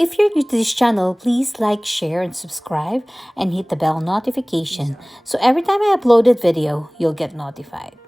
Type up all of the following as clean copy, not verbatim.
If you're new to this channel, please like, share, and subscribe, and hit the bell notification so every time I uploaded video, you'll get notified.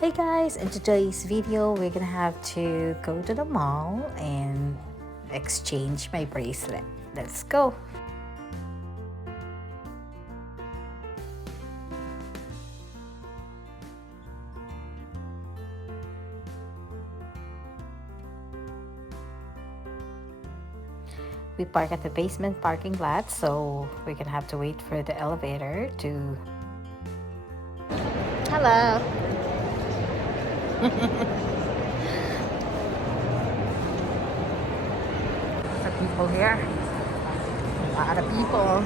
Hey guys, in today's video, we're gonna have to go to the mall and exchange my bracelet. Let's go! We park at the basement parking lot, so we're gonna have to wait for the elevator to... Hello! The people here. A lot of people.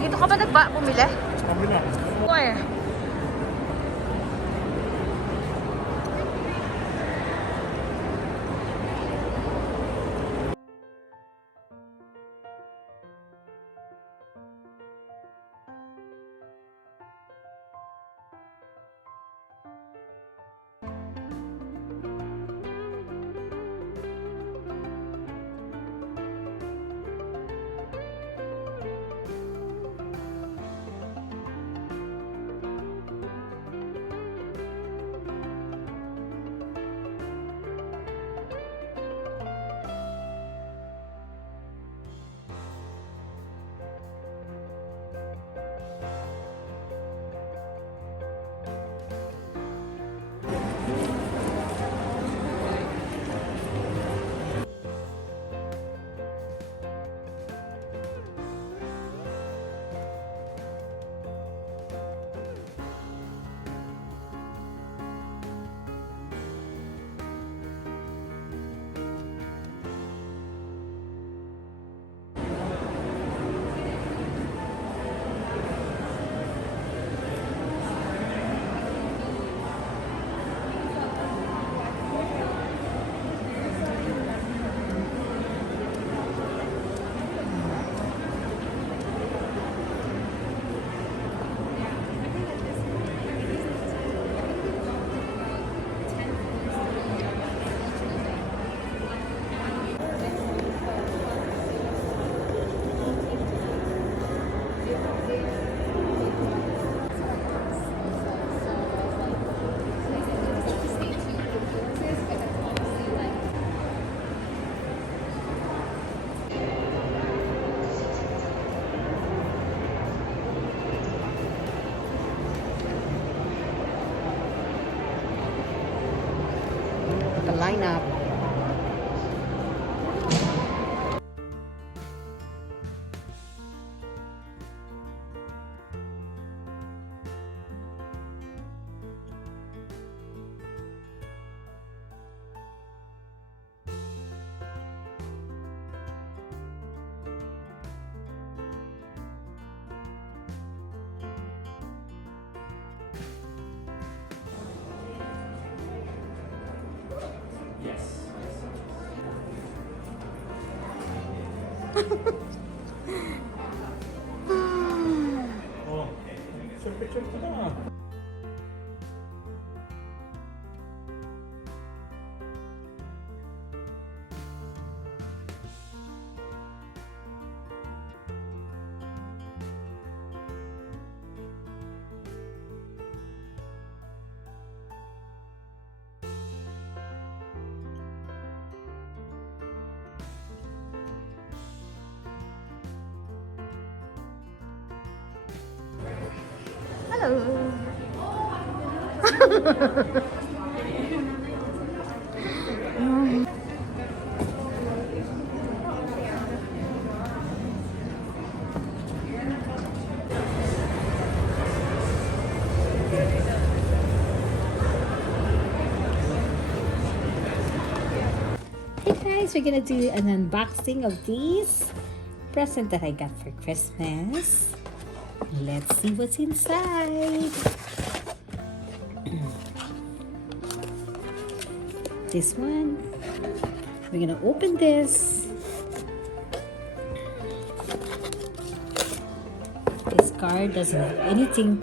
Dito ka ba bumili? Where? The lineup. Oh, picture ko na. Hello. Hey guys, we're gonna do an unboxing of these present that I got for Christmas. Let's see what's inside. This one, we're gonna open this. This card doesn't have anything.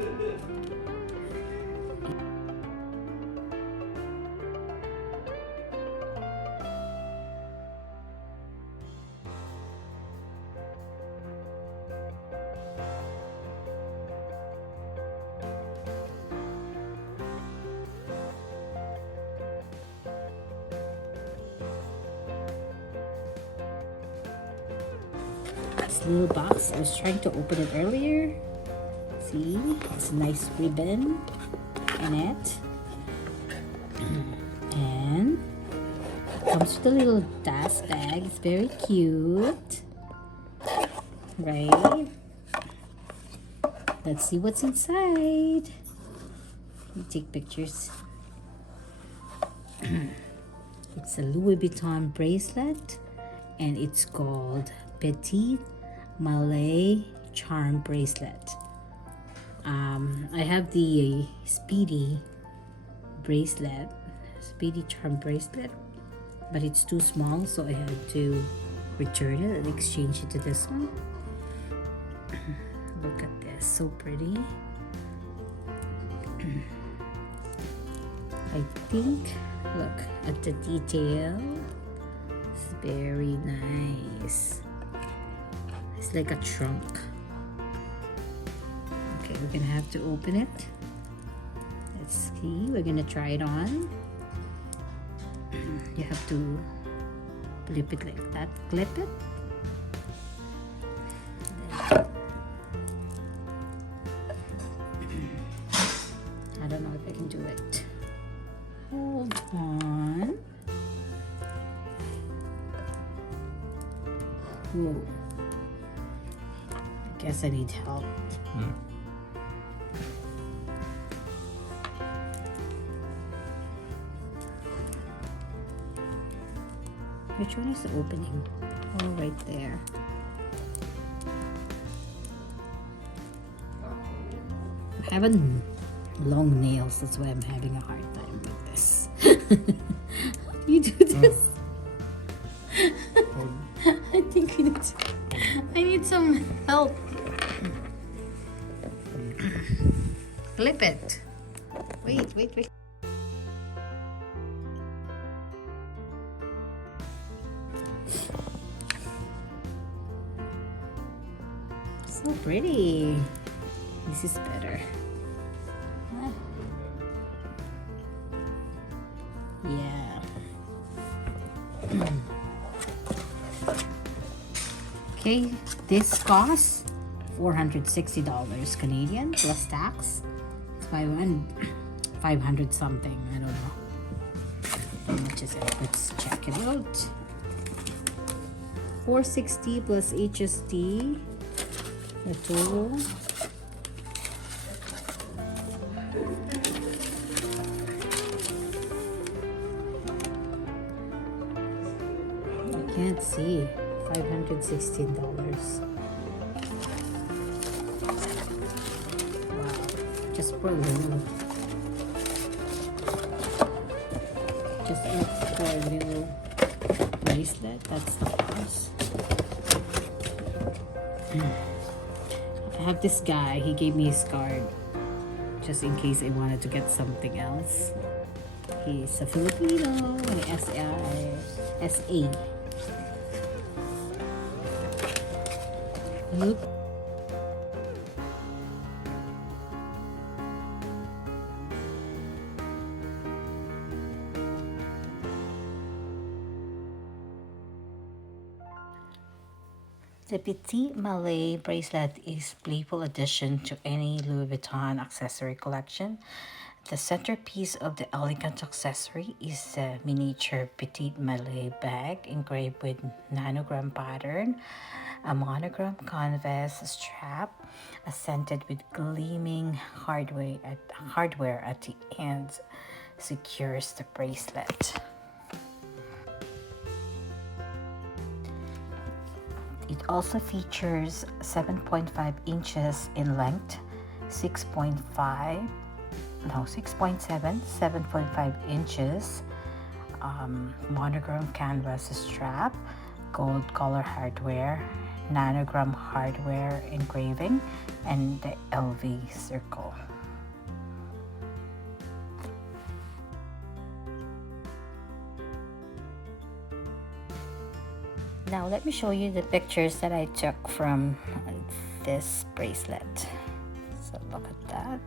This little box, I was trying to open it earlier. See, it's a nice ribbon in it. And it comes with a little dust bag. It's very cute. Right? Let's see what's inside. Let me take pictures. It's a Louis Vuitton bracelet, and it's called Petite Malle charm bracelet. I have the Speedy bracelet, Speedy charm bracelet, but it's too small, so I had to return it and exchange it to this one. Look at this, so pretty. I think, look at the detail. It's very nice. It's like a trunk. Okay, we're gonna have to open it. Let's see, we're gonna try it on. You have to flip it like that, clip it. I don't know if I can do it. Hold on. Whoa. I guess I need help. Which one is the opening? Oh, right there. I have long nails, that's why I'm having a hard time with this. How do you do this? I think I need some help. Flip it. Wait. So pretty. This is better. Yeah. Okay, this costs $460 Canadian plus tax. It's 500 something. I don't know. How much is it? Let's check it out. 460 plus HST. The total. I can't see. $516. Wow. Just for a little. Just for a little bracelet. That's the cost. I have this guy, he gave me his card just in case I wanted to get something else. He's a Filipino, may SA. Look. The Petite Malle bracelet is playful addition to any Louis Vuitton accessory collection. The centerpiece of the elegant accessory is a miniature Petite Malle bag engraved with nanogram pattern, a monogram canvas strap, accented with gleaming hardware at the ends, secures the bracelet. It also features 7.5 inches in length, 7.5 inches, monogram canvas strap, gold color hardware, nanogram hardware engraving, and the LV circle. Now let me show you the pictures that I took from this bracelet. So look at that.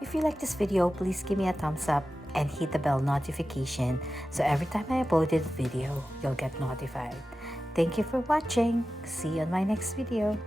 If you like this video, please give me a thumbs up and hit the bell notification so every time I upload a video, you'll get notified. Thank you for watching. See you on my next video.